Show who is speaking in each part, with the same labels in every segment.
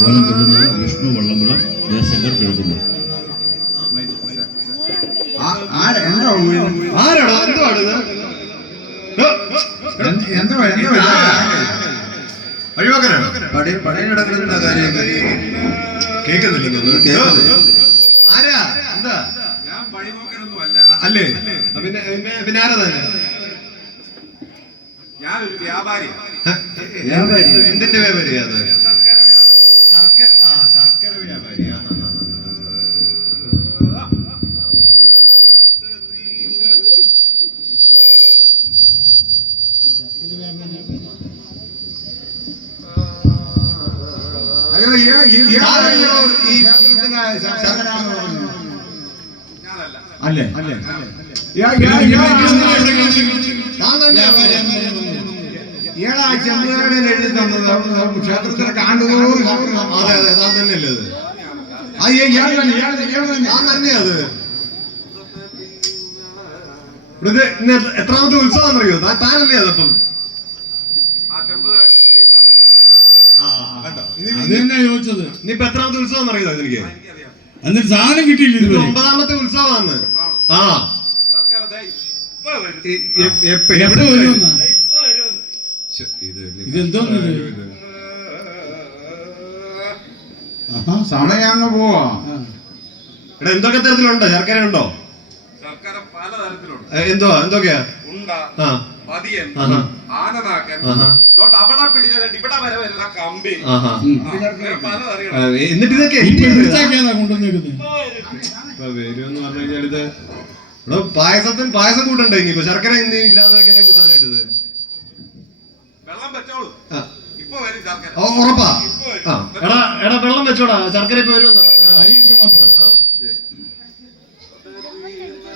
Speaker 1: ഓലം കൊള്ളുന്നത് വിഷ്ണു വള്ളംകുളം ജയശങ്കർ കിഴക്കുന്നു
Speaker 2: ആരാ എന്താ
Speaker 3: ആരാടാ? എന്തുവാണിത്
Speaker 2: എന്താ എന്താ
Speaker 3: അഴിവാക്കനാണ്
Speaker 4: പടി പടി നടക്കുന്ന കാര്യമൊക്കെ
Speaker 3: കേൾക്കുന്നില്ലെന്ന്
Speaker 4: കേൾക്കുന്നില്ല.
Speaker 3: ആരാ? എന്താ?
Speaker 2: അല്ല?
Speaker 3: പിന്നെ പിന്നെ- പിന്നെ ആരാ തന്നെ?
Speaker 2: ഞാനൊരു വ്യാപാരി.
Speaker 4: വ്യാപാരി
Speaker 3: എന്തിന്റെ വ്യാപാരി അത്?
Speaker 5: അല്ലേ? അല്ലേ? ചെമ്പുകാരുടെ എഴുതി തന്നത് ക്ഷേത്രത്തിലെ
Speaker 3: അതെ അതെ താൻ തന്നെയല്ലേ അത്? താൻ തന്നെയാ അത്? എത്രാമത്തെ ഉത്സവം അറിയോ താനല്ലേ അതപ്പം
Speaker 2: ആ ചെമ്പ് എഴുതി തന്നിരിക്കുന്ന ഞാൻ തന്നെ.
Speaker 3: ആ
Speaker 6: ചോദിച്ചത് നീ ചോദിച്ചത്?
Speaker 3: എത്രാമത്തെ ഉത്സവം അറിയോ എനിക്ക്
Speaker 6: എന്നിട്ട് സാധനം കിട്ടിയില്ല
Speaker 3: ഒമ്പതാമത്തെ ഉത്സവമാണ്. ആ.
Speaker 2: ശർക്കര ദേ ഇപ്പൊ വരും
Speaker 3: ഇ-
Speaker 6: എവിടെ
Speaker 3: എവിടെ
Speaker 6: വരുമെന്നാ
Speaker 2: ദേ ഇപ്പൊ വരുമെന്ന്
Speaker 3: ശ്ശെ, ഇത്
Speaker 6: ഇതെന്തോന്ന് ഇത്?
Speaker 3: ഇത്.
Speaker 5: സമയം അങ്ങ് പോവാ.
Speaker 6: ഇവിടെ
Speaker 3: എടാ എന്തൊക്കെ തരത്തിലുണ്ട്? ശർക്കര ഉണ്ടോ
Speaker 2: ശർക്കര പല
Speaker 3: തരത്തിലുണ്ട് എന്തുവാ? എന്തൊക്കെയാ?
Speaker 2: ഉണ്ട
Speaker 3: ആ.
Speaker 2: പതിയൻ
Speaker 3: ആഹാ.
Speaker 2: ആനനാക്കൻ
Speaker 3: ആഹാ.
Speaker 2: തൊട്ട് അവിടെ പിടിച്ചിട്ട് ഇവിടെ വരെ വരുന്ന കമ്പി.
Speaker 3: എന്നിട്ട് ഇതൊക്കെ എന്ത്. വരുമെന്ന് പറഞ്ഞു കഴിഞ്ഞാൽ ഇത് ഇവിടെ പായസത്തിന് പായസം കൂട്ടണ്ടേ ഇനിയിപ്പോ ശർക്കര ഇനി ഇല്ലാതെ എങ്ങനെ കൂട്ടാനായിട്ട് ഇത്
Speaker 2: വെള്ളം വെച്ചോളൂ
Speaker 3: ഓ, ഉറപ്പാ? എടാ എടാ വെള്ളം വെച്ചോടാ. ശർക്കര ഇപ്പൊ വരുമെന്നാ?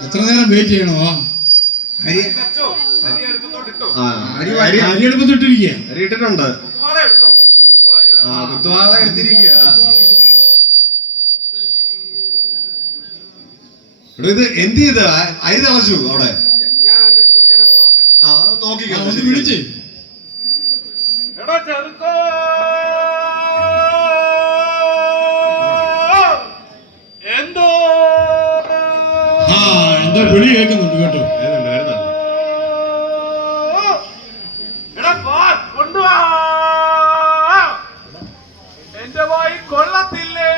Speaker 6: എത്ര നേരം വെയിറ്റ് ചെയ്യണോ?
Speaker 5: അരി
Speaker 2: അരി
Speaker 3: ഇട്ടിട്ടുണ്ട്. ആ കുത്തുവാള എടുത്തിരിക്കുക എടാ, ഇത് എന്ത് ചെയ്ത്? അരി തളച്ചു അവിടെ. ആ നോക്കിക്കോ
Speaker 6: വിളിച്ച്.
Speaker 2: എടാ ചെറുക്കോ! എന്തോ?
Speaker 6: ആ എന്താ വിളി കേൾക്കുന്നുണ്ട് കേട്ടോ
Speaker 3: വരുന്നുണ്ട്, വരുന്നുണ്ട്.
Speaker 2: എടാ വാ കൊണ്ടുവാ എന്റെ വായി കൊള്ളത്തില്ലേ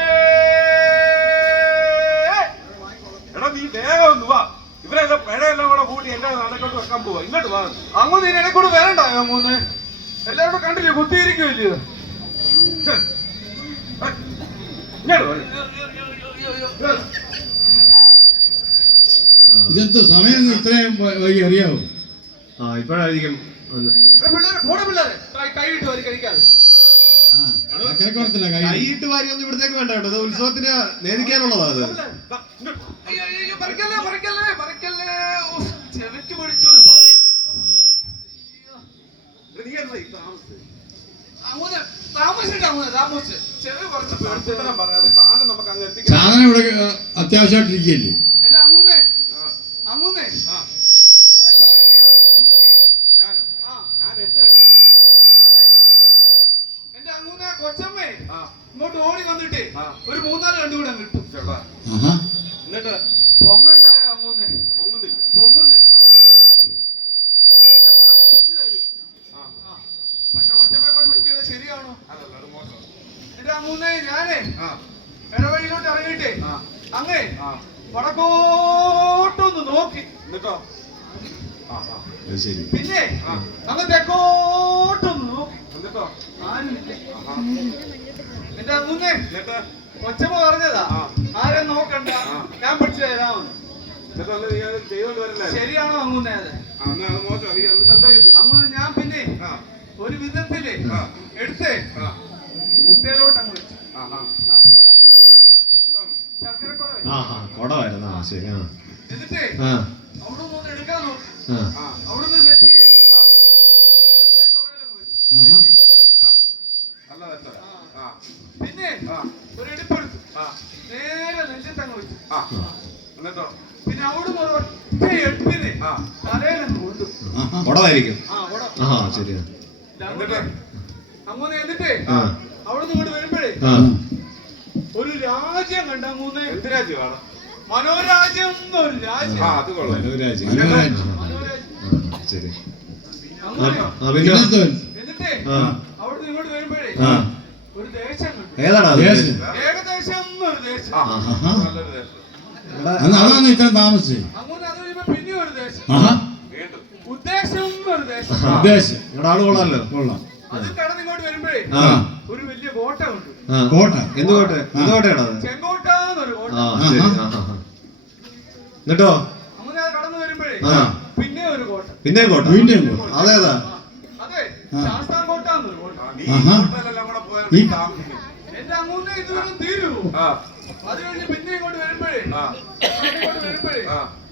Speaker 2: എടാ നീ വേഗം ഒന്ന് വാ ഇവരെല്ലാം പിഴയെല്ലാം കൂടെ കൂട്ടി എന്റെ നടക്കോട്ട് പോവാ. ഇങ്ങോട്ട് വാ. അങ്ങ് നീ എന്നെ കൂടെ വരണ്ടായോ അങ്ങോന്ന് എല്ലാവരും കണ്ടില്ലേ? കുത്തിയിരിക്കുമല്ലേ.
Speaker 6: ഇതെന്തോ സമയം ഇത്രയും വൈകി അറിയാവോ?
Speaker 3: ആ ഇപ്പോഴായിരിക്കും
Speaker 2: കൈയിട്ട് വരി
Speaker 3: ഒന്നും ഇവിടത്തേക്ക് വേണ്ട കേട്ടോ. ഇത് ഉത്സവത്തിന് നേദിക്കാനുള്ളതാ അത്
Speaker 2: അയ്യോ അയ്യോ പറിക്കല്ലേ പറിക്കല്ലേ പറിക്കല്ലേ ഉഫ്, ചെവിക്ക് പിടിച്ചു ഒരു പറി നീ എന്താ ഈ താമസിച്ചത്? അങ്ങോട്ട് താമസിച്ചിട്ട് അങ്ങോട്ട് താമസിച്ച്. ചെവി കുറച്ച് പേടിച്ചെല്ലാം പറയാതെ സാധനം
Speaker 6: ഇവിടെ അത്യാവശ്യമായിട്ടിരിക്കുകയല്ലേ
Speaker 2: എന്റെ അങ്ങൂന്നേ അങ്ങൂന്നേ
Speaker 4: Ah.
Speaker 2: എത്ര കണ്ടിയാ തൂക്കി ഞാനോ ആ ഞാൻ എട്ട് കണ്ടി അതെ എന്റെ അങ്ങൂന്നെ കൊച്ചമ്മേ ഇങ്ങോട്ട് ഓടി വന്നിട്ട് ഒരു മൂന്നാൽ കണ്ടു കൂടെ കിട്ടും ചേട്ടാ
Speaker 6: ആഹാ
Speaker 2: എന്നിട്ട് പൊങ്ങുണ്ടായ അങ്ങൂന്നെ പൊങ്ങുന്നില്ല പൊങ്ങുന്നില്ല കൊച്ചമ്മ വേണേ പിടിച്ച് തരും. പക്ഷെ കൊച്ചമ്മയെ കൊണ്ട് പിടിക്കുന്നത് ശരിയാണോ എന്റെ അങ്ങൂന്നെ ഞാനേ ഇടവഴിയിലോട്ട് ഇറങ്ങിയിട്ടേ അങ്ങേ വടക്കോട്ടൊന്ന് നോക്കി. എന്നിട്ടോ? പിന്നെ അങ്ങ് നോക്കി. എന്നിട്ടോ? ആരുമില്ല എന്റെ അങ്ങുന്നേ കൊച്ചമ്മ പറഞ്ഞതാ. ആരെ നോക്കണ്ട. ഞാൻ പിടിച്ചു തരാമെന്ന് ശരിയാണോ അങ്ങുന്നേ അത്? അങ്ങ് ഞാൻ പിന്നെ ഒരു വിധത്തിൽ എടുത്തേ മുട്ടയിലോട്ട് അങ്ങ് വെച്ചു. ശർക്കര കൊട. ശർക്കരക്കുറവേ.
Speaker 3: ആ ആ. കുടമായിരുന്നു ആ ശരി. ആ.
Speaker 2: എന്നിട്ടേ
Speaker 3: ആ.
Speaker 2: അവിടെ നിന്ന് എടുക്കാൻ നോക്കി.
Speaker 3: ആ.
Speaker 2: അവിടെ നിന്ന് തെറ്റി. പിന്നെ ഒരു എടുപ്പെടുത്തു നേരെ നെഞ്ചത്തങ്ങ് വെച്ചു. പിന്നെ അവിടുന്ന് ഒരു ഒറ്റ എടുപ്പിന് തലയിലങ്ങ് കൊണ്ടു
Speaker 6: ആഹാ.
Speaker 2: ആ അവിടെ
Speaker 3: ആ ശരിയാ.
Speaker 2: അങ്ങനെ എന്നിട്ട്?
Speaker 3: ആ.
Speaker 2: അവിടുന്ന് ഇങ്ങോട്ട് വരുമ്പോഴേ വരുമ്പോഴേ ഒരു രാജ്യം കണ്ടാ മൂന്ന്
Speaker 7: എന്ത് രാജ്യമാണ്
Speaker 2: മനോരാജ്യം എന്നൊരു രാജ്യം.
Speaker 7: ആ അത് കൊള്ളാം.
Speaker 3: മനോരാജ്യം.
Speaker 6: മനോരാജ്യം.
Speaker 2: മനോരാജ്യം.
Speaker 3: ശരി. ആ,
Speaker 2: എന്നിട്ടേ അവിടുന്ന് ഇങ്ങോട്ട് വരുമ്പോഴേ
Speaker 3: ആ.
Speaker 2: ഒരു ദേശം കണ്ടു.
Speaker 3: ഏതാണ് അത്?
Speaker 6: ദേശം.
Speaker 2: ഏകദേശം എന്നൊരു ദേശം
Speaker 7: ആ
Speaker 6: ആഹാ.
Speaker 7: നല്ലൊരു ദേശം
Speaker 6: അന്ന് അതാണ് ഇത്ര താമസിച്ചത്
Speaker 2: അങ്ങനെ അത് കഴിയുമ്പോ പിന്നെയും ഒരു ദേശം
Speaker 6: ആഹാ.
Speaker 7: വീണ്ടും
Speaker 2: ഉദ്ദേശം എന്നൊരു ദേശം
Speaker 6: ഉദ്ദേശം.
Speaker 3: നിങ്ങളുടെ ആൾ കൊള്ളാലോ
Speaker 6: കൊള്ളാം.
Speaker 2: അത് കടന്ന് ഇങ്ങോട്ട് വരുമ്പോഴേ
Speaker 3: ആ.
Speaker 2: ഒരു വലിയ കോട്ട
Speaker 6: കോട്ട.
Speaker 3: എന്ത് എന്ത് കോട്ടയാണോ. എന്നിട്ടോ?
Speaker 2: അങ്ങനെ കടന്നു വരുമ്പോഴേ പിന്നെ ഒരു കോട്ട.
Speaker 3: പിന്നെ കോട്ട. അതേതാ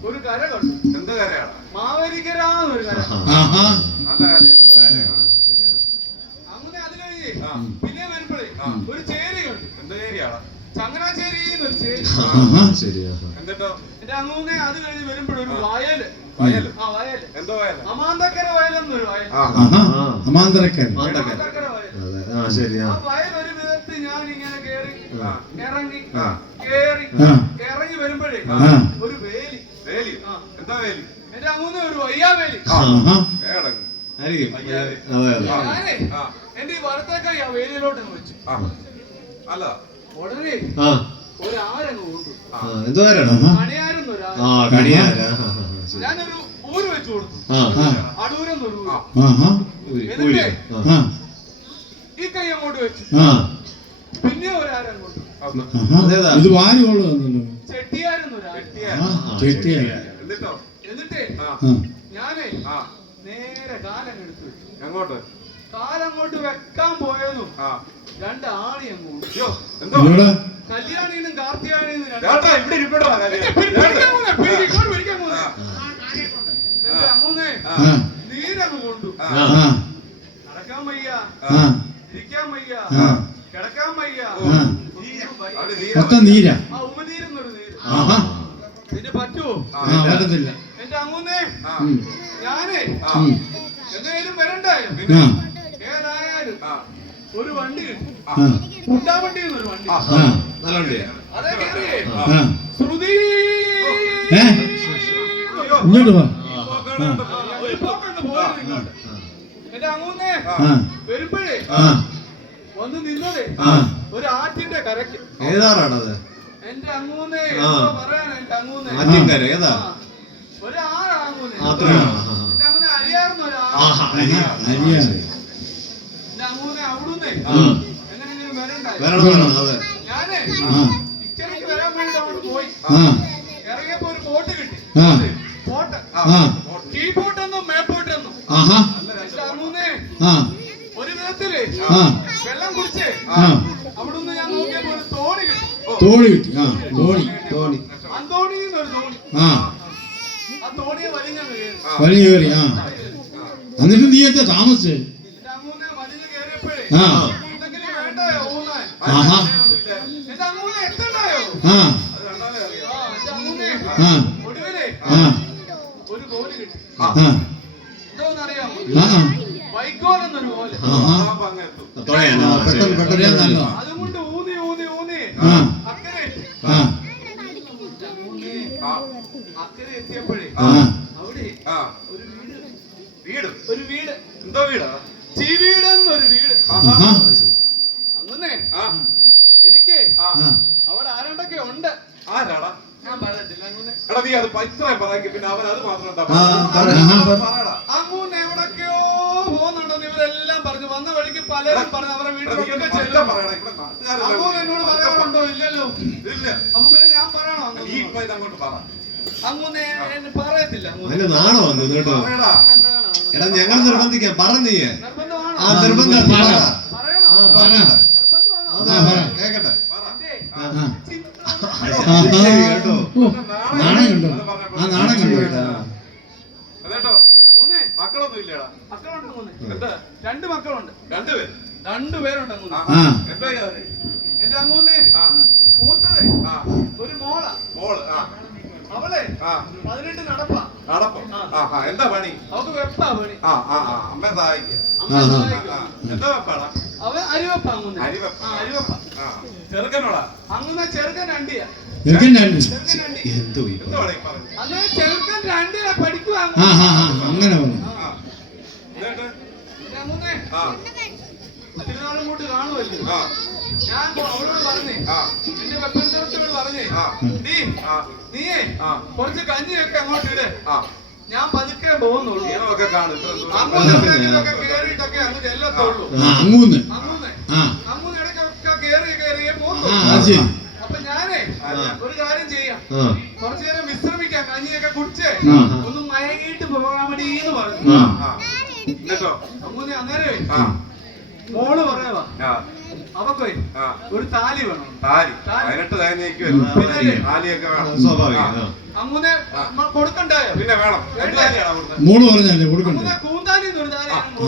Speaker 2: ഒരു കര കണ്ടു
Speaker 7: എന്ത് കാര്യമാണ്
Speaker 2: മാവേലിക്കര എന്നൊരു കര.
Speaker 6: ആഹാ.
Speaker 7: നല്ല കാര്യം
Speaker 2: അങ്ങനെ അത് ഒരു ചേരി
Speaker 7: എന്താ
Speaker 2: ചങ്ങനാശ്ശേരി എന്നൊരു ചേരി.
Speaker 6: ആഹാ.
Speaker 3: ശരി ആ,
Speaker 7: എന്നിട്ടോ
Speaker 2: എന്റെ അങ്ങൂന്നെ അത് കഴിഞ്ഞ് വരുമ്പോഴൊരു വയൽ.
Speaker 7: വയൽ.
Speaker 2: ആ വയൽ.
Speaker 7: എന്തോ വയൽ?
Speaker 2: അമാന്തക്കര വയലെന്നൊരു വയൽ
Speaker 7: ആ
Speaker 6: ആഹാ
Speaker 3: ആ.
Speaker 6: അമാന്തരക്കൻ
Speaker 3: മാന്തക്കര.
Speaker 2: അമാന്തക്കര വയൽ
Speaker 3: അതെ ആ ശരി ആ
Speaker 2: ആ വയൽ ഒരു വിധത്തിൽ ഞാൻ ഇങ്ങനെ കേറി ഇറങ്ങി കേറി ഇറങ്ങി വരുമ്പോഴേ ഒരു വേലി.
Speaker 7: വേലി? എന്താ വേലി?
Speaker 2: എന്റെ അങ്ങൂന്ന് ഒരു വയ്യാവേലി.
Speaker 3: ആയിരിക്കും. അതെ. അതെ.
Speaker 7: ആ.
Speaker 2: എന്റെ ഈ വലത്തേക്കായി ആ വേലിയിലോട്ട് വെച്ചു.
Speaker 7: ആ. അല്ല
Speaker 2: ഉടനെ ഒരാരങ്ങ് കൊണ്ടു
Speaker 3: എന്തോ. ആ. കണിയാര.
Speaker 2: ഞാനൊരു ഊര് വെച്ചു കൊടുത്തു.
Speaker 6: ആഹാ
Speaker 2: എന്നിട്ട് ഈ കൈ അങ്ങോട്ട് വെച്ചു. പിന്നെ ഒരാരം
Speaker 6: ആഹാ. ഇത് വാരി കൊള്ളുന്നല്ലോ
Speaker 2: ചെട്ടിയാരെന്നൊരാൾ
Speaker 6: ആ ചെട്ടിയായി
Speaker 7: എന്നിട്ടോ?
Speaker 2: ഞാനേ നേരെ കാലം എടുത്തു വെച്ചു.
Speaker 7: എങ്ങോട്ട്?
Speaker 2: കാലങ്ങോട്ട് വെക്കാൻ പോയതും രണ്ട് ആണി അങ്ങോട്ട് കല്യാണിന്നും കാർത്തിയാണിന്നും പോന്നെ, പോന്നെ. അങ്ങോന്നേ നീരങ്ങ് കൊണ്ടു.
Speaker 7: ആ.
Speaker 6: ആ
Speaker 2: നടക്കാൻ വയ്യ.
Speaker 6: ആ.
Speaker 2: ഇരിക്കാൻ വയ്യ.
Speaker 6: ആ.
Speaker 2: കിടക്കാൻ വയ്യ.
Speaker 7: നീര
Speaker 6: മൊത്തം നീരാ.
Speaker 2: ഇതിന് പറ്റുമോ
Speaker 6: ആ. പറ്റത്തില്ല.
Speaker 2: എന്റെ അങ്ങോന്നേ. ഞാനേ. എന്തായാലും വരണ്ടായോ?
Speaker 6: ആ.
Speaker 2: ഒരു വണ്ടി വണ്ടി
Speaker 3: നല്ല വണ്ടിയാ.
Speaker 2: അതേ കേറിയേ
Speaker 6: ആ.
Speaker 2: ശ്രുതി.
Speaker 6: ഏ? ഇങ്ങോട്ട് വാ.
Speaker 2: എന്റെ അങ്ങോന്നേ
Speaker 6: ആ.
Speaker 2: വന്ന് നിന്നതേ. ഒരു ആറ്റിന്റെ കരക്ക്
Speaker 3: ഏതാറാണത്
Speaker 2: എന്റെ അങ്ങൂന്നേ. പറയാൻ എന്റെ അങ്ങൂന്നേ?
Speaker 3: ആറ്റിൻകര ഏതാ?
Speaker 2: ഒരു അങ്ങൂന്നേ. എന്റെ ആറ്
Speaker 3: വരണം വരണം അതെ.
Speaker 2: ഇറങ്ങിയപ്പോ ഒരു ബോട്ട് കിട്ടി. ബോട്ട്. ടീ ബോട്ടെന്നും മേപ്പോട്ടെന്നും
Speaker 6: ആഹാ.
Speaker 2: എന്റെ
Speaker 6: ആ.
Speaker 2: ഒരു
Speaker 6: വിധത്തിൽ
Speaker 2: വെള്ളം കുടിച്ച് അവിടുന്ന് ഞാൻ നോക്കിയപ്പോ ഒരു തോണി കിട്ടി.
Speaker 6: തോണി കിട്ടി. ആ തോണി
Speaker 3: തോണി.
Speaker 2: അന്തോണി ഒരു തോണി.
Speaker 6: ആ.
Speaker 2: തോണിയെ വലിഞ്ഞങ്ങ് കയറി.
Speaker 6: വലി കയറി ആ. എന്നിട്ട് നീ എന്താ താമസിച്ചേ?
Speaker 2: അതുകൊണ്ട് ഊന്നി ഊന്നി ഊന്നി.
Speaker 6: ആ.
Speaker 2: അക്കരെ. അക്കരെ എത്തിയപ്പോഴേ
Speaker 6: ആ.
Speaker 2: അവിടെ
Speaker 7: ആ
Speaker 2: ഒരു വീട്.
Speaker 7: വീട്.
Speaker 2: ഒരു വീട്.
Speaker 7: എന്തോ വീടാ?
Speaker 2: വീട്. അങ്ങനെ
Speaker 7: ആ
Speaker 2: എനിക്ക് അവിടെ ആരാണ്ടൊക്കെ ഉണ്ട്.
Speaker 7: ആരാടാ?
Speaker 2: ഞാൻ
Speaker 7: എടാ നീ അത് ഇത്രയും പിന്നെ അവൻ അത് മാത്രം എന്താ. പറയടാ.
Speaker 2: എവിടൊക്കെയോ പോകുന്നുണ്ടെന്ന് ഇവരെല്ലാം പറഞ്ഞു. വന്ന വഴിക്ക് പലരും പറഞ്ഞു അവരുടെ വീട്ടിലൊക്കെ ചെല്ലും. എന്നോട് പറയാറുണ്ടോ ഇല്ലല്ലോ?
Speaker 7: ഇല്ല.
Speaker 2: അപ്പൊ പിന്നെ ഞാൻ പറയണോ
Speaker 7: നീ ഇപ്പൊ ഇതങ്ങോട്ട് പറ.
Speaker 2: അങ്ങനെ എന്നെ പറയത്തില്ല
Speaker 3: നാണോ കേട്ടോ? എടാ ഞങ്ങൾ നിർബന്ധിക്കാം. പറ ആ. കേക്കട്ടെ. കേട്ടോ
Speaker 6: നാണം കണ്ടോ? നാണം കണ്ടോ?
Speaker 7: മക്കളൊന്നും ഇല്ലടാ
Speaker 2: മക്കളുണ്ട് അങ്ങൂന്ന്
Speaker 7: എന്താ?
Speaker 2: രണ്ട് മക്കളുണ്ട്. രണ്ടുപേരുണ്ട് എന്റെ അങ്ങൂന്ന് മൂത്തത്. ഒരു മോളാ.
Speaker 7: മോൾ
Speaker 2: അവളെ പതിനെട്ട് നടപ്പാ.
Speaker 7: നടപ്പം. എന്താ പണി?
Speaker 2: അവക്ക് വെപ്പാ പണി.
Speaker 7: ആ ആ ആ. അമ്മ സഹായിക്കുക
Speaker 2: ചെറുക്കൻ
Speaker 3: എന്തോ
Speaker 6: ആ ആ ആ അങ്ങനെ പറഞ്ഞു
Speaker 2: ഞാൻ അവളോട് പറഞ്ഞേ.
Speaker 7: ആ.
Speaker 2: നീയേ കുറച്ച് കഞ്ഞിയൊക്കെ അങ്ങോട്ട് ഇട്.
Speaker 7: ആ.
Speaker 2: ഞാൻ പതുക്കെ പോകുന്നുള്ളൂ.
Speaker 7: ഈനമൊക്കെ കാണും. ഇത്ര ദൂരം.
Speaker 2: അങ്ങോട്ട് എവിടെയെങ്കിലുമൊക്കെ കേറിയിട്ടൊക്കെ അങ്ങ് ചെല്ലത്തുള്ളൂ.
Speaker 6: അങ്ങൂന്ന് ആ.
Speaker 2: അങ്ങുന്ന് ഇടയ്ക്കൊക്കെ കേറി കേറിയേ
Speaker 6: ശരി.
Speaker 2: അപ്പൊ ഞാനേ ഒരു കാര്യം ചെയ്യാം. കുറച്ചു നേരം വിശ്രമിക്കാം. കഞ്ഞിയൊക്കെ കുടിച്ച്. ഒന്ന് മയങ്ങിയിട്ട് പോകാൻ വേണ്ടി എന്ന് പറഞ്ഞു
Speaker 7: എന്നിട്ടോ?
Speaker 2: അങ്ങനെ അന്നേരമേ മോൾ പറയാ
Speaker 7: ആ.
Speaker 2: അവക്കേ ഒരു താലി വേണം.
Speaker 7: താലി.
Speaker 2: താലി.
Speaker 7: പതിനെട്ട് താലിയൊക്കെ വേണം.
Speaker 3: സ്വാഭാവികം. ആ.
Speaker 2: അങ്ങനെ കൊടുക്കണ്ടായോ?
Speaker 7: പിന്നെ വേണം.
Speaker 6: മോൾ പറഞ്ഞല്ലേ കൊടുക്കണ്ടേ?
Speaker 2: കൂന്താലി.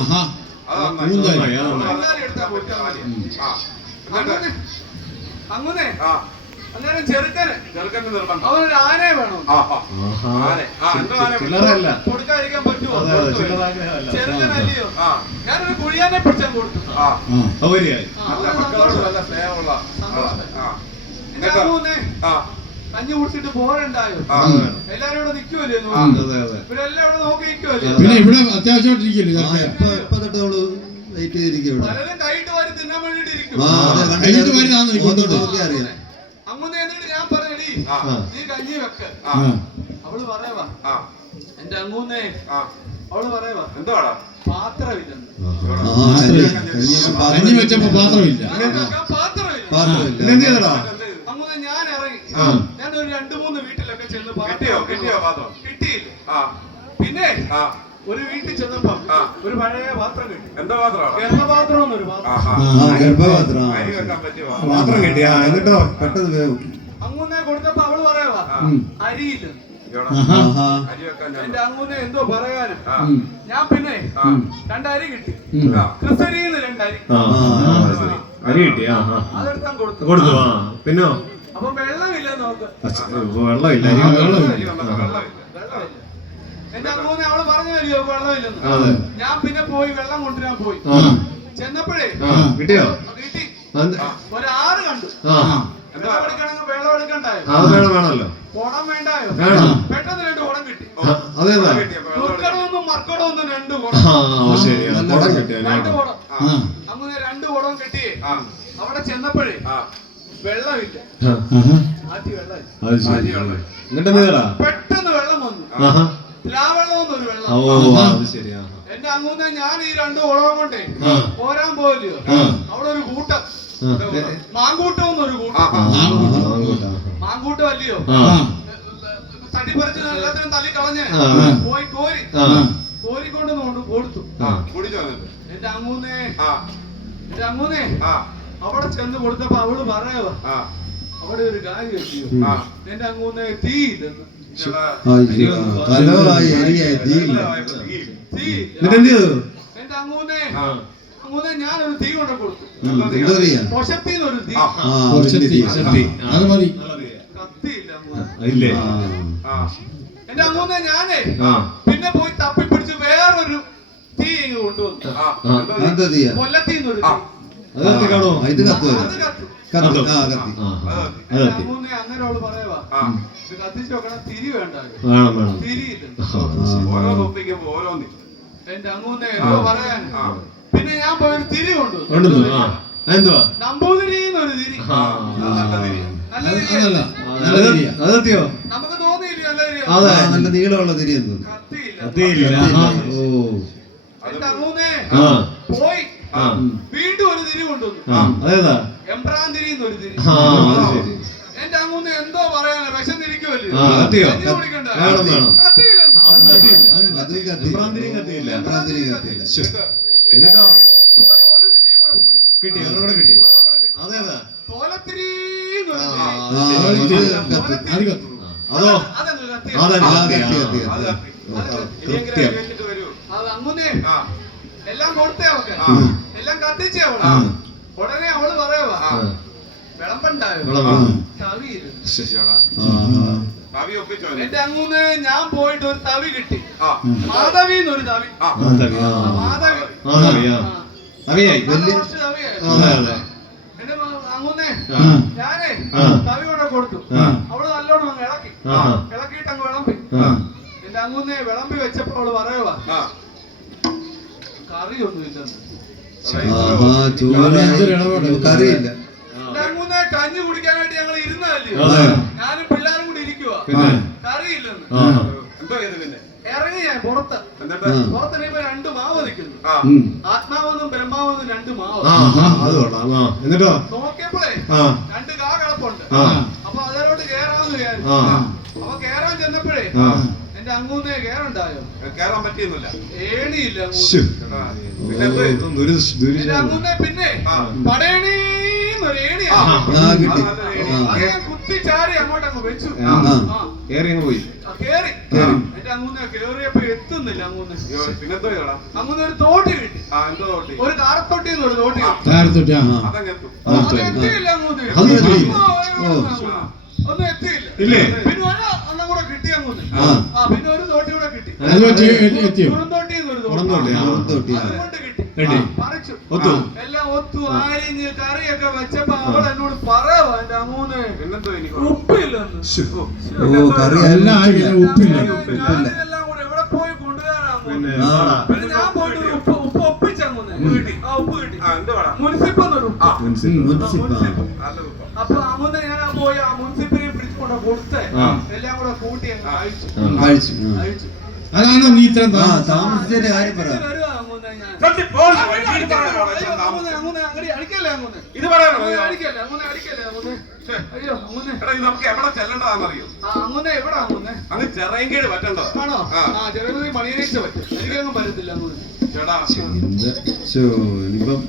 Speaker 6: ആഹാ.
Speaker 7: അത്
Speaker 6: കൂന്താലി.
Speaker 2: അങ്ങനെ അങ്ങനെ
Speaker 7: ആ.
Speaker 2: അന്നേരം ചെറുക്കന്.
Speaker 7: ചെറുക്കന്റെ നിർബന്ധം.
Speaker 2: ആനയെ വേണം? കൊടുക്കാതിരിക്കാൻ പറ്റുമോ? ചെറുക്കനല്ലയോ? ഞാനൊരു കുഴിയാനെ കൊടുത്തു.
Speaker 7: നല്ല സ്നേഹമുള്ള
Speaker 2: കഞ്ഞി കുടിച്ചിട്ട് എല്ലാരും ഇവിടെ നിൽക്കുമല്ലേ
Speaker 3: അതെ അതെ
Speaker 2: ഇവരെല്ലാം ഇവിടെ നോക്കി നിൽക്കുമല്ലേ
Speaker 6: പിന്നെ ഇവിടെ അത്യാവശ്യമായിട്ടിരിക്കില്ലേ
Speaker 4: വെയിറ്റ് ചെയ്തിരിക്കും ഇവിടെ.
Speaker 2: പലരും കൈയിട്ട് വാരി തിന്നാൻ വേണ്ടിട്ട് ഇരിക്കും
Speaker 4: അറിയാം
Speaker 2: അങ്ങനെ എന്നിട്ട് ഞാൻ പറഞ്ഞടി
Speaker 7: ആ
Speaker 3: ആ.
Speaker 2: നീ കഞ്ഞി വെക്ക്. അവൾ
Speaker 7: പറയവാ.
Speaker 2: എന്റെ അങ്ങൂന്നേ
Speaker 7: ആ.
Speaker 4: അവൾ പറയവാ. എന്താടാ
Speaker 6: പാത്രമില്ല. വെച്ചപ്പോ പാത്രമില്ല.
Speaker 2: പാത്രമില്ല. അങ്ങനെ ഞാൻ ഇറങ്ങി. ഞാൻ ഒരു രണ്ടു മൂന്ന് വീട്ടിലൊക്കെ ചെന്ന്
Speaker 7: കിട്ടിയോ? കിട്ടിയോ പാത്രം?
Speaker 2: കിട്ടിയില്ല. പിന്നെ ഒരു വീട്ടിൽ ചെന്നപ്പോ ഒരു പഴയ പാത്രം കിട്ടി.
Speaker 7: എന്താ പാത്രം?
Speaker 2: ഗർഭപാത്രം എന്നൊരു പാത്രം
Speaker 4: ആ ഗർഭപാത്രം.
Speaker 7: അരി വെക്കാൻ പറ്റിയ പാത്രം.
Speaker 3: പാത്രം കിട്ടിയാ. എന്നിട്ടോ?
Speaker 4: പെട്ടെന്ന് വേവും.
Speaker 2: അങ്ങുന്നെ കൊടുത്തപ്പോ അവൾ പറയാ
Speaker 7: അരിയിൽ.
Speaker 2: എന്റെ അങ്ങുന്നെ എന്തോ പറയാനും. ഞാൻ പിന്നെ രണ്ടരി കിട്ടി. ക്രിസരിന്ന് രണ്ടരി.
Speaker 3: അരി കിട്ടി
Speaker 2: അതെടുത്താൻ കൊടുത്തു.
Speaker 3: കൊടുത്തു പിന്നോ?
Speaker 2: അപ്പൊ വെള്ളമില്ല നോക്ക്
Speaker 3: വെള്ളമില്ല
Speaker 2: എന്റെ അങ്ങൂന്നെ അവൾ പറഞ്ഞു തരുമോ വെള്ളമില്ലെന്ന്. ഞാൻ പിന്നെ പോയി വെള്ളം കൊണ്ടുവരാൻ പോയി. ചെന്നപ്പോഴേ
Speaker 3: കിട്ടിയോ?
Speaker 2: കിട്ടി. ഒരു ആറ് കണ്ടു.
Speaker 3: അത് വേണം വേണമല്ലോ.
Speaker 2: കിട്ടി.
Speaker 3: അതേതാ ആ
Speaker 2: കുടം
Speaker 3: കിട്ടിയാ
Speaker 2: രണ്ട്. കുടം
Speaker 6: ആ.
Speaker 2: അങ്ങനെ രണ്ട് കുടം കിട്ടിയേ
Speaker 7: ആ.
Speaker 2: അവിടെ ചെന്നപ്പോഴേ വെള്ളമില്ല.
Speaker 3: ശരി. എന്നിട്ട്
Speaker 2: പെട്ടെന്ന് വെള്ളം വന്നു. പ്ലാവെള്ളം
Speaker 3: ഓ
Speaker 2: വെള്ളം
Speaker 3: ശരിയാ
Speaker 2: എന്റെ അങ്ങൂന്ന് ഞാൻ ഈ രണ്ട് കുളവും കൊണ്ടേ പോരാൻ
Speaker 3: പോവില്ലയോ?
Speaker 2: അവിടെ ഒരു കൂട്ടം. മാങ്കൂട്ടം എന്നൊരു കൂട്ടം. മാങ്കൂട്ടം. അല്ലയോ
Speaker 6: തടി
Speaker 2: പറിച്ച് എല്ലാത്തിനും തല്ലി കളഞ്ഞ് പോയി കോരി. കോരിക്കൊണ്ട് കൊണ്ട് കൊടുത്തു. എന്റെ അങ്ങൂന്നേ എന്റെ അങ്ങൂന്നേ അവിടെ ചെന്ന് കൊടുത്തപ്പോ അവൾ പറയുക
Speaker 7: ആ.
Speaker 2: അവിടെ ഒരു കാര്യം എന്റെ അങ്ങൂന്നേ തീ
Speaker 3: ചെയ്തു
Speaker 2: എന്റെ അങ്ങൂന്നേ ഞാനൊരു തീ കൊണ്ട് കൊടുത്തു. തീ.
Speaker 6: അത് മതി.
Speaker 2: കത്തിയില്ല എന്റെ അങ്ങൂന്നേ ഞാനേ പിന്നെ പോയി തപ്പി തപ്പിപ്പിടിച്ച് വേറൊരു തീ കൊണ്ടുവന്നു. കൊല്ലത്തിന്നൊരു
Speaker 4: ഇത് കത്ത്
Speaker 2: അവൾ പറയുവാ. ഇത് നോക്കണം തിരി വേണ്ട
Speaker 3: വേണം വേണം.
Speaker 2: തിരിയില്ല.
Speaker 7: ഓരോ തൊപ്പിക്കുമ്പോ ഓരോന്നി
Speaker 2: എന്റെ അങ്ങൂന്നേ പറയാൻ പിന്നെ ഞാൻ പോയൊരു തിരി കൊണ്ടു
Speaker 3: കൊണ്ടുവന്നു ആ. എന്തുവാ?
Speaker 2: നമ്പൂതിരിന്നൊരു തിരി.
Speaker 3: ആ
Speaker 7: നല്ല തിരി.
Speaker 2: നല്ല
Speaker 6: അത് അതല്ല. നല്ല തിരിയാ.
Speaker 3: അത്
Speaker 2: നമുക്ക് തോന്നിയില്ല നല്ല തിരിയാ.
Speaker 3: അതെ.
Speaker 4: ആ, നല്ല നീളമുള്ള തിരി എന്തോ
Speaker 3: കത്തിയില്ല. ഓ.
Speaker 2: എന്റെ
Speaker 3: ആ.
Speaker 2: പോയി.
Speaker 3: ആ.
Speaker 2: വീണ്ടും ഒരു തിരി കൊണ്ടുവന്നു.
Speaker 3: ആ
Speaker 2: എന്നൊരു തിരി.
Speaker 3: ആ അത് ശരി.
Speaker 2: എന്റെ അങ്ങൂന്ന് എന്തോ പറയാനാ വിശന്നിരിക്കുമല്ലോ
Speaker 3: ആ കത്തിയോ?
Speaker 2: കഞ്ഞി കുടിക്കണ്ട.
Speaker 3: വേണം വേണം?
Speaker 2: കത്തിയില്ല.
Speaker 6: അത്.
Speaker 4: അത്
Speaker 2: പിടിച്ചു.
Speaker 3: കിട്ടി ഒന്നും കൂടെ കിട്ടി. അതെ
Speaker 6: അത്?
Speaker 3: അത് കൃത്യം.
Speaker 2: എല്ലാം കൊടുത്തേ അവക്ക് എല്ലാം കത്തിച്ചേ
Speaker 3: അവൾ.
Speaker 2: ഉടനെ അവൾ പറയുവാ. വിളമ്പണ്ടായോ
Speaker 3: വിളം,
Speaker 2: എന്റെ അങ്ങൂന്ന് ഞാൻ പോയിട്ട് ഒരു തവി കിട്ടി.
Speaker 7: ആ.
Speaker 2: മാധവി എന്നൊരു തവി. മാധവി തവിയായി. അങ്ങുന്നേ. ഞാനേ. തവി കൊണ്ട് കൊടുത്തു. അവൾ നല്ലോണം അങ്ങ് ഇളക്കി. ഇളക്കിയിട്ട് അങ്ങ് വിളമ്പി. എന്റെ അങ്ങുന്നേ വിളമ്പി വെച്ചപ്പോൾ അവൾ പറയുവാ
Speaker 7: ആ.
Speaker 2: കറിയൊന്നും ഇല്ലെന്ന്.
Speaker 4: ആഹാ ചോറ് കറിയില്ല.
Speaker 2: അങ്ങുന്നേ കഞ്ഞി കുടിക്കാനായിട്ട് ഞങ്ങൾ
Speaker 3: ഇരുന്നല്ലേ.
Speaker 2: ഞാനും പിള്ളേരും കൂടി ഇരിക്കുവാ.
Speaker 3: പിന്നെ?
Speaker 2: കറിയില്ലെന്ന്.
Speaker 7: എന്തോ ചെയ്ത് പിന്നെ?
Speaker 2: ഇറങ്ങി ഞാൻ പുറത്ത്.
Speaker 7: എന്നിട്ട്?
Speaker 4: ആ.
Speaker 2: പുറത്തിനിപ്പോ രണ്ട് മാവ് നിൽക്കുന്നു. ആത്മാവെന്നും ബ്രഹ്മാവെന്നും രണ്ട് മാവ്.
Speaker 3: എന്നിട്ടോ?
Speaker 2: നോക്കിയപ്പോഴേ രണ്ട് കാ കിടപ്പുണ്ട്. അപ്പൊ അതിലോട്ട് കേറാന്ന് വിചാരിച്ചു.
Speaker 3: ആ.
Speaker 2: അപ്പൊ കേറാൻ ചെന്നപ്പോഴേ എന്റെ അങ്ങൂന്നേ കേറുണ്ടായോ?
Speaker 7: കേറാൻ പറ്റിയൊന്നുമില്ല.
Speaker 2: ഏണിയില്ല
Speaker 3: ശ്ശോ.
Speaker 2: അങ്ങൂന്ന്.
Speaker 7: പിന്നെ എന്തോ
Speaker 4: കിട്ടി
Speaker 7: ആ, നല്ല ഏണി.
Speaker 4: ആ
Speaker 2: അത് ഞാൻ കുത്തി ചാടി അങ്ങോട്ട് അങ്ങ് വെച്ചു.
Speaker 3: കേറി അങ്ങ് പോയി.
Speaker 2: ആ, കേറി.
Speaker 3: കേറി.
Speaker 2: എന്റെ അങ്ങൂന്നെ കേറിയപ്പോ എത്തുന്നില്ല അങ്ങൂന്ന്.
Speaker 7: പിന്നെന്തോ
Speaker 2: അങ്ങൂന്ന് ഒരു തോട്ടി കിട്ടി.
Speaker 7: ആ എന്തോ തോട്ടി?
Speaker 2: ഒരു തോട്ടി അങ്ങൂന്ന്. ഒന്നും എത്തിയില്ല. പിന്നെ കിട്ടി അങ്ങൂന്ന്. പിന്നെ ഒരു തോട്ടി കൂടെ കിട്ടി.
Speaker 3: കുറുന്തോട്ടി,
Speaker 2: കിട്ടി.
Speaker 3: കിട്ടി.
Speaker 2: ആ, പറിച്ചു
Speaker 3: ഒത്തു.
Speaker 2: എല്ലാം ഒത്തു. ആരിഞ്ഞ് കറിയൊക്കെ വെച്ചപ്പോ അവൾ എന്നോട് പറയാ എന്റെ അമ്മൂന്ന്
Speaker 7: പിന്നെന്തോ എനിക്ക്
Speaker 2: ഉപ്പില്ലെന്ന്.
Speaker 4: ഓ കറി
Speaker 6: എല്ലാം ആയി പിന്നെ ഉപ്പില്ല.
Speaker 2: എല്ലാം കൂടെ എവിടെ പോയി
Speaker 3: പിന്നെ.
Speaker 2: പിന്നെ ഞാൻ പോയിട്ട് ഉപ്പ് ഉപ്പ് ഒപ്പിച്ചങ്ങൂന്ന്
Speaker 7: കിട്ടി.
Speaker 2: ആ ഉപ്പ് കിട്ടി.
Speaker 4: മുൻസിപ്പ
Speaker 2: അപ്പൊ അമ്മൂന്ന് ഞാൻ പോയി ആ മുനിസിപ്പിനെ പിടിച്ചുകൊണ്ട് കൊടുത്ത്. എല്ലാം കൂടെ കൂട്ടി അങ്ങ് അഴിച്ചു അഴിച്ചു
Speaker 6: അതാണോ നീ ഇത്രയും
Speaker 4: താമസിച്ചതിന്റെ കാര്യം
Speaker 2: പറയാം
Speaker 7: ഇത്
Speaker 2: അമ്മൂന്ന്.
Speaker 7: നമുക്ക് എവിടെ ചെല്ലേണ്ടതാണെന്നറിയോ?
Speaker 2: അമ്മൂന്ന് എവിടാ അമ്മൂന്ന്?
Speaker 7: അങ്ങ് ചെറയങ്കീട് പറ്റേണ്ടതാ
Speaker 2: ആണോ?
Speaker 7: ആ.
Speaker 2: ആ, ചെറുപുഴ മണിയനീച്ച പറ്റും. എനിക്കങ്ങ് പറ്റത്തില്ല അമ്മൂന്ന്.
Speaker 7: ചേട്ടാ
Speaker 4: ഇനിയിപ്പം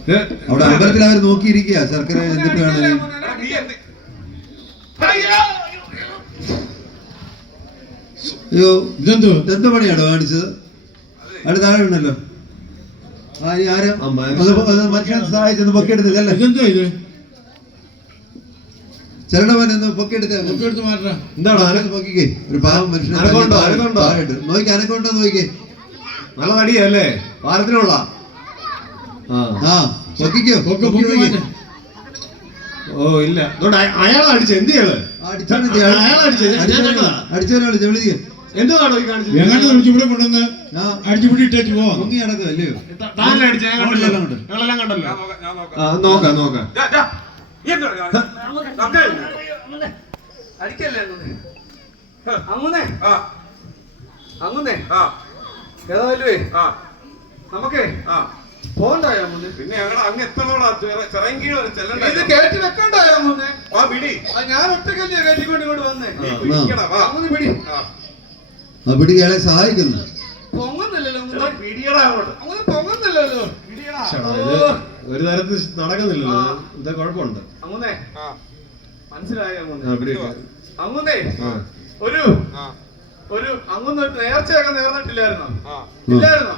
Speaker 4: അവിടെ അമ്പലത്തിൽ അവർ നോക്കിയിരിക്കുക ശർക്കര
Speaker 2: അമ്മൂന്ന്
Speaker 4: എന്നിട്ട്
Speaker 2: അടിക്കല്ലേ,
Speaker 4: വേണം
Speaker 2: അമ്മൂന്ന്,
Speaker 7: എടാ, നീ
Speaker 2: അടിക്കല്ലേ.
Speaker 7: എന്ത്
Speaker 2: അയ്യോ!
Speaker 6: ഇതെന്തോ
Speaker 4: എന്ത് പണിയാണോ കാണിച്ചത്? അവിടെ താഴെ ഉണ്ടല്ലോ. സഹായിച്ചൊന്ന്
Speaker 6: ഇതെന്തോ ഇത്?
Speaker 4: പൊക്കിയെടുത്തേ
Speaker 6: മാറ്റാ
Speaker 3: എന്താടാ
Speaker 4: അനക്ക് പൊക്കിക്കേ? ഒരു പാവം മനുഷ്യനെ? നോക്കി അനക്കൊണ്ടോ നോക്കിക്കേ.
Speaker 3: നല്ല വാരത്തിനുള്ള ആ.
Speaker 4: പൊക്കിക്കോ. പൊക്കി
Speaker 6: പൊക്കി
Speaker 3: ഓ ഇല്ല. അതുകൊണ്ട് എന്ത്
Speaker 4: വിളിക്കുക
Speaker 3: കാണിച്ചത്?
Speaker 6: എങ്ങനെ വിളിച്ച് ഇവിടെ കൊണ്ടുവന്ന്
Speaker 4: ആ.
Speaker 6: അടിച്ചു പിടി ഇട്ടേച്ച് പോവാം.
Speaker 4: പൊങ്ങി നടക്കും അല്ലയോ
Speaker 3: താനല്ലേ അടിച്ചത് ഞാൻ കണ്ടല്ലോ.
Speaker 4: ഞങ്ങളെല്ലാം കണ്ടു.
Speaker 3: ഞങ്ങളെല്ലാം കണ്ടല്ലോ.
Speaker 7: ഞാൻ നോക്കാം ഞാൻ നോക്കാം.
Speaker 3: ആ നോക്കാം നോക്കാം.
Speaker 7: ദാ, ദാ. നീ എന്തുവാ കാണിച്ചത്? സത്യം.
Speaker 2: അമ്മൂന്നെ. അടിക്കല്ലേ അമ്മൂന്ന്?
Speaker 7: ആ.
Speaker 2: അമ്മൂന്നെ,
Speaker 7: ആ.
Speaker 2: ഏതായാലുവേ,
Speaker 7: ആ.
Speaker 2: നമുക്കേ
Speaker 7: ആ? പിന്നെ ഞങ്ങൾ അങ്ങ് എത്തണോടാ ചെറയങ്കീട് വരെ
Speaker 2: ഇത്
Speaker 7: ചെല്ലണ്ടേ?
Speaker 2: കയറ്റി വെക്കണ്ടായോ അമ്മൂന്നെ?
Speaker 7: ആ പിടി
Speaker 2: ഞാൻ ഒറ്റക്കല്ലേ കയറ്റിക്കൊണ്ട് ഇങ്ങോട്ട് വന്നേ.
Speaker 7: നീ വാ.
Speaker 2: പിടി
Speaker 7: ആ.
Speaker 4: ആ ഇയാളെ സഹായിക്കുന്നു
Speaker 3: ഒരു തരത്തിൽ നടക്കുന്നില്ലല്ലോ. എന്താ കുഴപ്പമുണ്ട്.
Speaker 2: മനസ്സിലായോ ഒരു
Speaker 7: ആ
Speaker 2: ഒരു അങ്ങൊന്നും ഒരു നേർച്ചയൊക്കെ നേർന്നിട്ടില്ലായിരുന്നോ?
Speaker 7: ആ.
Speaker 2: ഇല്ലായിരുന്നോ?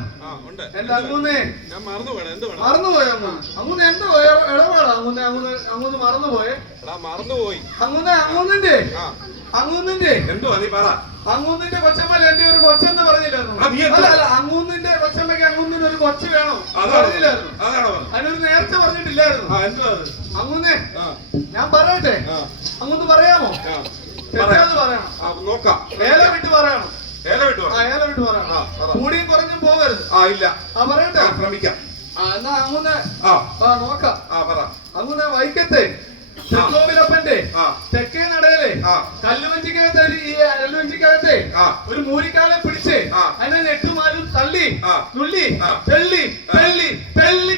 Speaker 2: എന്റെ അങ്ങൂന്നെ
Speaker 7: എന്ത്
Speaker 2: മറന്നുപോയോ അങ്ങൂന്ന് എന്റെ ഇടപാടാ? അങ്ങൂന്ന് അങ്ങൂന്ന് അങ്ങൂന്ന് മറന്നുപോയെ?
Speaker 7: എടാ മറന്നുപോയി.
Speaker 2: അങ്ങൂന്ന് അങ്ങൂന്നിന്റെ
Speaker 7: ആ.
Speaker 2: അങ്ങൂന്നിന്റെ
Speaker 7: എന്തോ നീ പറ.
Speaker 2: അങ്ങൂന്നിന്റെ കൊച്ചമ്മ എന്റെ ഒരു കൊച്ചെന്ന് പറഞ്ഞില്ലായിരുന്നു. അല്ല അല്ല അങ്ങൂന്നിന്റെ കൊച്ചമ്മയ്ക്ക് അങ്ങൂന്നിന് ഒരു കൊച്ച് വേണോ. പറഞ്ഞില്ലായിരുന്നു? അതിനൊരു നേരത്തെ പറഞ്ഞിട്ടില്ലായിരുന്നു. അങ്ങൂന്നെ ഞാൻ പറയട്ടെ? അങ്ങൂന്ന് പറയാമോ?
Speaker 7: ആ.
Speaker 2: തെറ്റാന്ന് പറയണം.
Speaker 7: നോക്കാം.
Speaker 2: ഏല വിട്ട് പറയണം.
Speaker 7: ഏല വിട്ട്
Speaker 2: ഏല പറയണം. കൂടിയും കുറഞ്ഞും പോകരുത്.
Speaker 7: ആ ഇല്ല.
Speaker 2: ആ പറയട്ടെ?
Speaker 7: ശ്രമിക്കാം.
Speaker 2: എന്നാ അങ്ങൂന്ന്. നോക്കാം. അങ്ങൂന്ന് വൈക്കത്തെ തെക്കേ നടയിലെ
Speaker 7: ആ
Speaker 2: കല്ലുവഞ്ചിക്കകത്ത് ഈ കല്ലുവഞ്ചിക്കകത്തെ ഒരു മൂരിക്കാളെ പിടിച്ച്
Speaker 7: ആ.
Speaker 2: അതിനെ നെട്ടുമാരും തള്ളി
Speaker 7: തുള്ളി
Speaker 2: നുള്ളി. തെള്ളി തെള്ളി തെള്ളി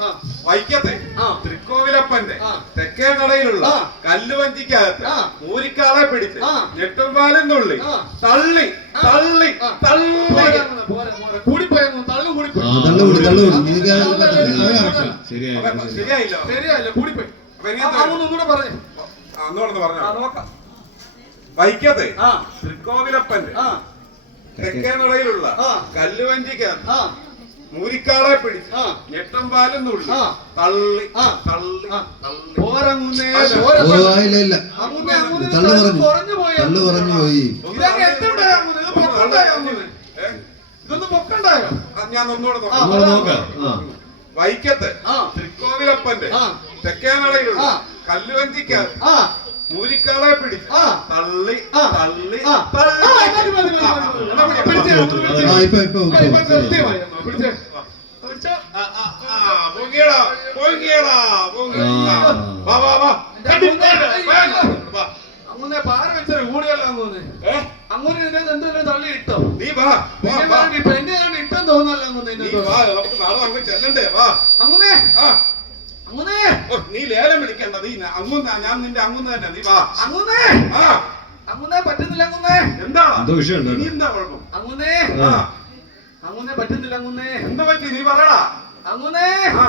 Speaker 7: ആ. വൈക്കത്തെ
Speaker 2: ആ.
Speaker 7: തൃക്കോവിലപ്പന്റെ
Speaker 2: ആ.
Speaker 7: തെക്കേ നടയിലുള്ള കല്ലുവഞ്ചിക്കകത്ത് മൂരിക്കാളെ പിടിച്ച് ഞെട്ടുംപാലും തുള്ളി തള്ളി തള്ളി തള്ളി.
Speaker 2: കൂടിപ്പോയി തള്ളു കൂടിപ്പോയി
Speaker 7: ശരിയായില്ല ശരിയായില്ല
Speaker 2: ശരിയല്ല കൂടിപ്പോയി ഒന്നുകൂടെ പറഞ്ഞു?
Speaker 7: അന്നോടൊന്ന് വൈക്കത്തെ
Speaker 2: ആ.
Speaker 7: തൃക്കോവിലപ്പന്റെ
Speaker 2: ആ.
Speaker 7: തെക്കേ നടയിലുള്ള
Speaker 2: ആ.
Speaker 7: കല്ലുവഞ്ചിക്കകത്ത്
Speaker 2: ആ.
Speaker 7: മൂരിക്കാളെ പിടിച്ച്
Speaker 2: ആ.
Speaker 7: ഞെട്ടുംപാലും തുള്ളി
Speaker 2: ആ.
Speaker 7: തള്ളി
Speaker 2: ആ.
Speaker 7: തള്ളി.
Speaker 4: പറഞ്ഞു.
Speaker 2: പോയി. ഇതൊന്നും പൊക്കണ്ടായോ?
Speaker 7: ഞാൻ ഒന്നുകൂടെ
Speaker 2: ആ,
Speaker 7: നോക്കാം.
Speaker 3: ആ.
Speaker 7: വൈക്കത്ത്
Speaker 2: ആ.
Speaker 7: തൃക്കോവിലപ്പന്റെ
Speaker 2: തെക്കേനടയിൽ
Speaker 7: തെക്കേനടയിലുള്ള
Speaker 2: ആ.
Speaker 7: കല്ലുവഞ്ചിക്കാർ പിടിച്ച് തള്ളി തള്ളി വാ. പൊങ്ങിയെടാ, പൊങ്ങിയെടാ, വാ.
Speaker 2: അങ്ങനെ പാര വെച്ചൊരു കൂടിയല്ല അങ്ങോന്ന് എന്തെങ്കിലും തള്ളി ഇട്ടോ.
Speaker 7: നീ വാ,
Speaker 2: ഇപ്പൊ ഇട്ടെന്ന് അങ്ങോന്ന്
Speaker 7: ചെല്ലണ്ടേ? വാ.
Speaker 2: അങ്ങനെ
Speaker 7: ആ.
Speaker 2: അങ്ങനെ
Speaker 7: നീ ലേലം വിളിക്കണ്ട. നീ അങ്ങുന്ന ഞാൻ നിന്റെ അങ്ങുന്ന തന്നെ. നീ വാ.
Speaker 2: അങ്ങനെ
Speaker 7: ആ.
Speaker 2: അങ്ങനെ പറ്റുന്നില്ല അങ്ങനെ
Speaker 7: എന്താ? നീ എന്താ കുഴപ്പം?
Speaker 2: അങ്ങനെ
Speaker 7: ആ.
Speaker 2: അങ്ങനെ പറ്റുന്നില്ല അങ്ങനെ
Speaker 7: എന്താ പറ്റി? നീ പറയടാ
Speaker 2: അങ്ങനെ
Speaker 7: ആ.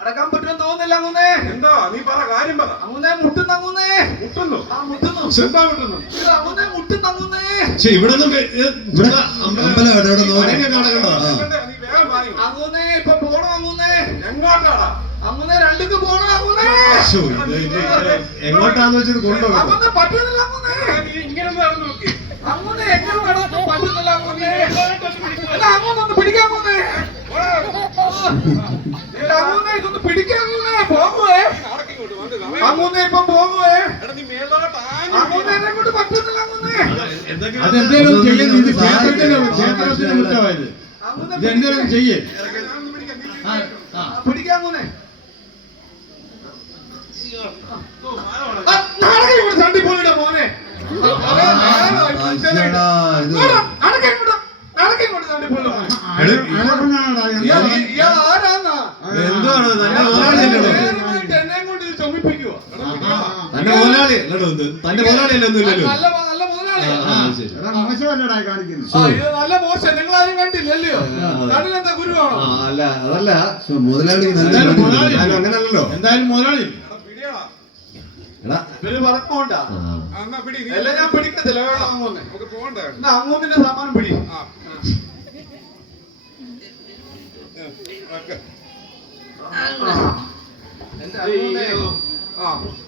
Speaker 2: അടക്കാൻ പറ്റുമെന്ന് തോന്നുന്നില്ല അങ്ങുന്നേ.
Speaker 7: എന്താ? നീ പറ കാര്യം പറ.
Speaker 2: അങ്ങനെ മുട്ടുന്നു അങ്ങുന്നേ.
Speaker 7: മുട്ടുന്നു.
Speaker 2: ആ മുട്ടുന്നു.
Speaker 7: എന്താ മുട്ടുന്നു?
Speaker 2: ഇത് അങ്ങനെ മുട്ടുന്ന അങ്ങനെ
Speaker 3: പക്ഷെ ഇവിടെ എങ്ങോട്ടാന്ന് വെച്ചിട്ട് കൊണ്ടുപോകും
Speaker 2: പറ്റുന്നില്ല
Speaker 7: ഇങ്ങനെ
Speaker 2: അങ്ങനെ എങ്ങനെ പറ്റുന്നില്ല അങ്ങനെ പിടിക്കാൻ ഇതൊന്ന് പിടിക്കാൻ പോകുവേ
Speaker 7: നടക്കിങ്ങോട്ട് വന്ന് സമയം.
Speaker 2: അങ്ങനെ ഇപ്പം പോകുവേ എന്നെ കൊണ്ട്
Speaker 6: അതെന്തേലും ചെയ്യുന്നത് ഇത്. ക്ഷേത്രത്തിന് ക്ഷേത്രത്തിന് കുറ്റമായത് ഇതെന്തേലും ചെയ്യേ.
Speaker 2: ചണ്ടി പോയിട മോനെ. നടക്കാൻ ഇവിടെ നടക്കാൻ ഇവിടെ ചണ്ടി നല്ല മോശം. നിങ്ങൾ ആരും ഗുരുവാണോ
Speaker 3: അല്ല അതല്ല.
Speaker 6: മുതലാളി- എന്തായാലും മുതലാളി
Speaker 2: ഞാൻ പിടിക്കത്തില്ല. വേണം പിടി.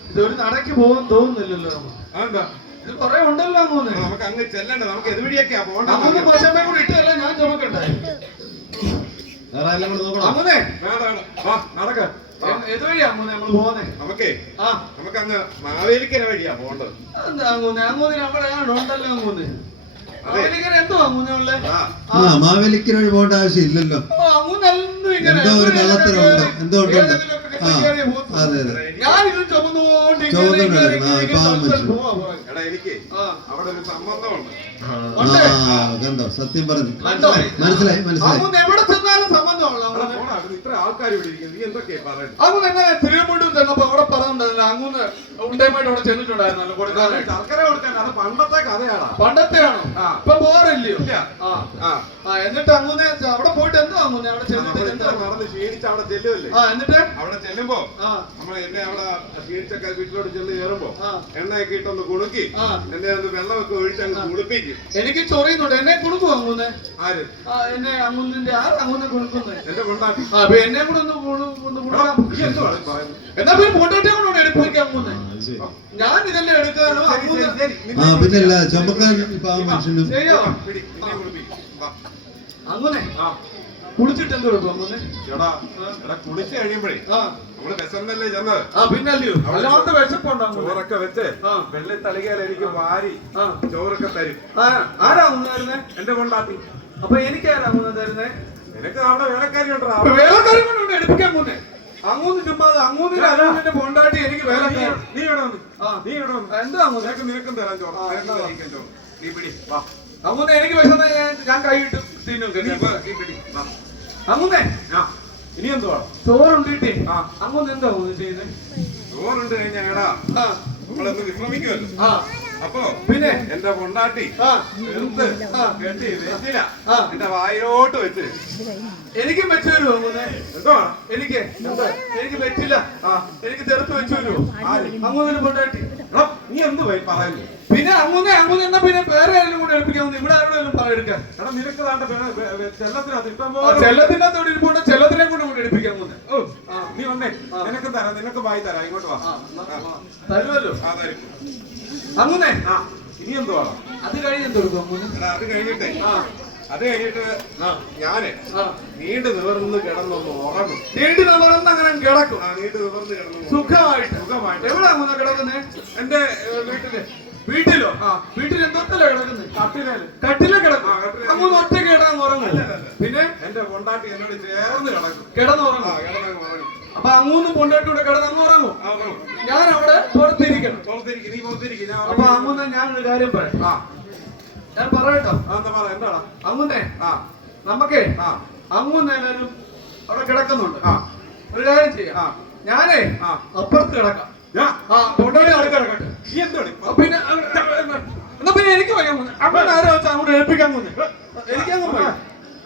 Speaker 2: ഇതൊരു നടക്ക് പോകും തോന്നുന്നില്ലല്ലോ.
Speaker 7: അതെന്താ?
Speaker 2: ഇത് കൊറേ ഉണ്ടല്ലോ
Speaker 7: നമുക്ക് അങ്ങ് ചെല്ലണ്ട. നമുക്ക് എതുവഴിയൊക്കെയാ പോകണ്ട
Speaker 2: കൂടി ഇട്ടല്ല ഞാൻ ചുമക്കണ്ടേ
Speaker 3: വേറെ എല്ലാം കൂടെ നോക്കണം
Speaker 2: അങ്ങോന്നേ
Speaker 7: വേണ്ട വേണ്ട വാ നടക്ക.
Speaker 2: എതുവഴിയാ
Speaker 7: നമുക്കേ
Speaker 2: ആ.
Speaker 7: നമുക്ക് അങ്ങ് മാവേലിക്കര വഴിയാ പോണ്ടത്
Speaker 2: എന്താ അങ്ങോന്ന് അങ്ങോന്ന് നമ്മുടെ ഉണ്ടല്ലോ അങ്ങോന്ന് എന്തോ അങ്ങോന്ന്
Speaker 7: ആ.
Speaker 4: മാവേലിക്കര വഴി പോകേണ്ട ആവശ്യം ഇല്ലല്ലോ.
Speaker 2: ഓ, അങ്ങൊന്നും ഇങ്ങനെ
Speaker 4: എന്തോ ഒരു കള്ളത്തരമുണ്ട്. എന്തോ ഉണ്ട്, ആ. അതെ അതെ. ആ, പാവം മനുഷ്യൻ.
Speaker 2: ആ.
Speaker 4: കണ്ടോ സത്യം പറഞ്ഞു? മനസ്സിലായി മനസ്സിലായി
Speaker 2: ചെന്നാലും സംബന്ധമുള്ള
Speaker 7: ഇത്ര ആൾക്കാർ ഇവിടെ ഇരിക്കുന്നു. നീ എന്തൊക്കെയാ പറയുന്നത്?
Speaker 2: അങ്ങോന്ന് എങ്ങനെ തിരുവമ്പൂട്ടൂർ ചെന്നപ്പോ അവിടെ പറഞ്ഞിട്ടുണ്ടായിരുന്നില്ല. അങ്ങോന്ന് ഉണ്ടേമായിട്ട് അവിടെ ചെന്നിട്ടുണ്ടായിരുന്നല്ലോ കൊടുക്കാനായിട്ട്
Speaker 7: ശർക്കര കൊടുക്കാൻ അത് പണ്ടത്തെ കഥയാടാ.
Speaker 2: പണ്ടത്തെയാണോ. ഇപ്പൊ പോറില്ലയോ
Speaker 7: ഇല്ല.
Speaker 2: ആ. എന്നിട്ട് അങ്ങോന്ന് അവിടെ പോയിട്ട് എന്തോ അങ്ങോന്ന്? അവിടെ ചെന്നിട്ട്
Speaker 7: നടന്ന് ക്ഷീണിച്ച് അവിടെ ചെല്ലുമല്ലേ
Speaker 2: ആ എന്നിട്ട്?
Speaker 7: അവിടെ ചെല്ലുമ്പോ നമ്മൾ എന്നെ അവിടെ ക്ഷീണിച്ചൊക്കെ വീട്ടിലോട്ട് ചെന്ന് കയറുമ്പോ. എണ്ണയൊക്കെ ഇട്ടൊന്ന് കുണുക്കി എന്നെ ഒന്ന് വെള്ളമൊക്കെ ഒഴിച്ച് അങ്ങ് കുളിപ്പിക്കും.
Speaker 2: എനിക്ക് ചൊറിയുന്നുണ്ട്. എന്നെ കുണുക്കും അങ്ങൂന്ന്?
Speaker 7: ആര്?
Speaker 2: എന്നെ അങ്ങുന്നിന്റെ ആര് എന്നെ കൂടെ ഒന്ന്? എന്നാ പിന്നെ പൊട്ടോട്ടെ കൊണ്ടോടെ
Speaker 3: എടുപ്പിക്കാൻ പോകുന്നത്
Speaker 2: ഞാൻ ഇതെല്ലാം എടുക്കാനോ
Speaker 7: ശരി,
Speaker 2: അങ്ങൂന്ന്
Speaker 7: ശരി, ശരി. നിന്നെ
Speaker 4: ആ പിന്നെ അല്ല ചുമക്കാൻ
Speaker 2: ശരിയോ.
Speaker 7: പിടി, വാ.
Speaker 2: അങ്ങനെ?
Speaker 7: ആ,
Speaker 2: കുളിച്ചിട്ട് എന്ത് കൊടുക്കും അങ്ങൂന്ന്
Speaker 7: എടാ, എടാ, കുളിച്ച് കഴിയുമ്പോഴേ നമ്മൾ വിശന്നല്ലേ ചെന്നത്?
Speaker 2: ആ പിന്നല്ലയോ? അല്ലാത്ത വിശപ്പുണ്ടോ?
Speaker 7: ചോറൊക്കെ വെച്ച്. വെള്ളി തളികയിൽ വാരി
Speaker 2: ആ.
Speaker 7: ചോറൊക്കെ തരും.
Speaker 2: ആ ആരാ തരുന്നേ?
Speaker 7: എന്റെ കൊണ്ടാട്ടി
Speaker 2: അപ്പൊ എനിക്കാരാ തരുന്നേ?
Speaker 7: നിനക്ക് അവിടെ വേലക്കാരി ഉണ്ടോ
Speaker 2: വേലക്കാരി കൊണ്ട് എടുപ്പിക്കാൻ പോന്നെ അങ്ങൂന്ന് ചുമ്മാ അങ്ങൂന്നിന്റെ അങ്ങൂന്നിന്റെ പൊണ്ടാട്ടി എനിക്ക് വേലക്കാരി.
Speaker 7: നീ ഇവിടെ
Speaker 2: ആ.
Speaker 7: നീ ഇവിടെ
Speaker 2: എന്താ അങ്ങൂന്ന്?
Speaker 7: നിനക്ക് നിനക്കും തരാൻ ചോറ്. നീ പിടി വാ.
Speaker 2: അങ്ങൂന്ന് എനിക്ക് വിശന്ന ഞാൻ ഞാൻ കൈയിട്ട് തിന്നും അങ്ങൂന്നേ?
Speaker 7: ഇനി എന്തുവാ?
Speaker 2: ചോറുണ്ടിട്ടേ
Speaker 7: ആ.
Speaker 2: അങ്ങോന്ന് എന്താ അങ്ങൂന്ന് ചെയ്യുന്നത്
Speaker 7: ചോറുണ്ട് കഴിഞ്ഞാ നമ്മളൊന്ന് വിശ്രമിക്കുമല്ലോ. അപ്പൊ
Speaker 2: പിന്നെ?
Speaker 7: എന്റെ
Speaker 2: കൊണ്ടാട്ടി
Speaker 7: എടുത്ത്. കെട്ടി വെച്ചില്ല. എന്റെ വായിലോട്ട് വെച്ച്.
Speaker 2: എനിക്കും വെച്ചു അങ്ങൂന്ന്
Speaker 7: എന്തോ?
Speaker 2: എനിക്ക് എനിക്ക് പറ്റില്ല എനിക്ക് ചെറുത്ത് വെച്ചു തരുമോ അങ്ങൂന്നിന്
Speaker 7: കൊണ്ടാട്ടി നീ എന്ത് പറയുന്നു?
Speaker 2: പിന്നെ അങ്ങനെ അങ്ങനെ എന്നാ പിന്നെ വേറെ ആരെങ്കിലും കൂടെ എടുപ്പിക്കാവുന്ന ഇവിടെ ആരോടെങ്കിലും പറയെടുക്കാം
Speaker 7: എടാ നിനക്ക് താണ്ട ചെല്ലത്തിനകത്ത് പോലെ
Speaker 2: ചെല്ലത്തിനകത്തോടെ ഇരിപ്പുണ്ട്. ചെല്ലത്തിനെ കൂടെ കൂടെ എടുപ്പിക്കാൻ
Speaker 7: ഓ, നീ വന്നേ. നിനക്ക് തരാം നിനക്ക് വായി തരാം. ഇങ്ങോട്ട് വാ.
Speaker 2: തരുമല്ലോ.
Speaker 7: ആ തരും.
Speaker 2: അങ്ങൂന്നെ
Speaker 7: ആ. ഇനി എന്തുവാ?
Speaker 2: അത് കഴിഞ്ഞ് അങ്ങൂന്ന്
Speaker 7: എടാ അത് കഴിഞ്ഞിട്ടേ.
Speaker 2: ആ.
Speaker 7: അത് കഴിഞ്ഞിട്ട് ഞാൻ നീണ്ടു നിവർന്ന് കിടന്നൊന്ന് ഉറങ്ങും.
Speaker 2: നീണ്ടു നിവർന്ന് അങ്ങനെ കിടക്കും.
Speaker 7: ആ നീണ്ടു നിവർന്ന് കിടന്നു
Speaker 2: സുഖമായിട്ട്.
Speaker 7: സുഖമായിട്ട്.
Speaker 2: എവിടെ അങ്ങനെ കിടക്കുന്നേ?
Speaker 7: എന്റെ വീട്ടിൽ. വീട്ടിലോ?
Speaker 2: ആ. വീട്ടിൽ എന്തോത്തല്ല കിടക്കുന്നത്
Speaker 7: കട്ടിലേൽ
Speaker 2: കട്ടിലെ കിടക്കും.
Speaker 7: ആ,
Speaker 2: ഒറ്റ കിടന്ന് ഉറങ്ങും പിന്നെ?
Speaker 7: എന്റെ കൊണ്ടാട്ടി എന്നോട് ചേർന്ന് കിടക്കും.
Speaker 2: കിടന്ന്
Speaker 7: ആ
Speaker 2: ഉറങ്ങും
Speaker 7: ഉറങ്ങും.
Speaker 2: അപ്പൊ അങ്ങൂന്ന് പൊണ്ടായിട്ടൂടെ കിടന്ന് അങ്ങ് ഉറങ്ങും. ഞാൻ അവിടെ പുറത്തിരിക്കണം. അപ്പൊ അങ്ങുന്നേ ഞാൻ ഒരു കാര്യം പറയാം
Speaker 7: ആ
Speaker 2: ഞാൻ പറയട്ടോ
Speaker 7: എന്താടാ?
Speaker 2: അങ്ങുന്നേ
Speaker 7: ആ.
Speaker 2: നമുക്കേ
Speaker 7: ആ.
Speaker 2: അങ്ങുന്ന എല്ലാവരും അവിടെ കിടക്കുന്നുണ്ട്.
Speaker 7: ആ.
Speaker 2: ഒരു കാര്യം ചെയ്യാം.
Speaker 7: ആ.
Speaker 2: ഞാനേ
Speaker 7: ആ.
Speaker 2: അപ്പുറത്ത് കിടക്കാം. ആ പൊണ്ടാടി അവിടെ കിടക്കട്ടെ. പിന്നെ എന്നാ പിന്നെ എനിക്ക് വയ്യ അവിടെ ആരോ അങ്ങോട്ട് ഏൽപ്പിക്കാൻ പോയി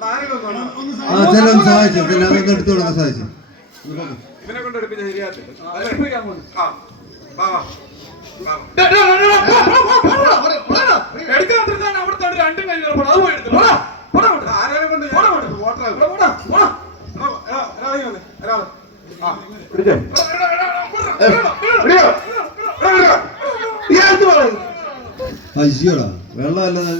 Speaker 7: ആരെങ്കിലും ഒന്ന്
Speaker 4: സഹായിച്ചു എടുത്തു കൊടുക്കാൻ സഹായിച്ചു
Speaker 7: ഇവനെ കൊണ്ട് എടുപ്പിച്ച ശരിയാത്തില്ല
Speaker 2: ആ, ഏൽപ്പിക്കാൻ പോകുന്നു
Speaker 7: ആ വാ വാ വാ വാ.
Speaker 2: എടുക്കാത്തിരുന്നാണ് അവിടെ തന്നെ രണ്ടും കഴിഞ്ഞു അത് പോയി എടുത്തു പോടാ പോടാ പോടാ
Speaker 7: ആരെയും കൊണ്ട്.
Speaker 4: അയ്യോടാ വെള്ളം അല്ലത്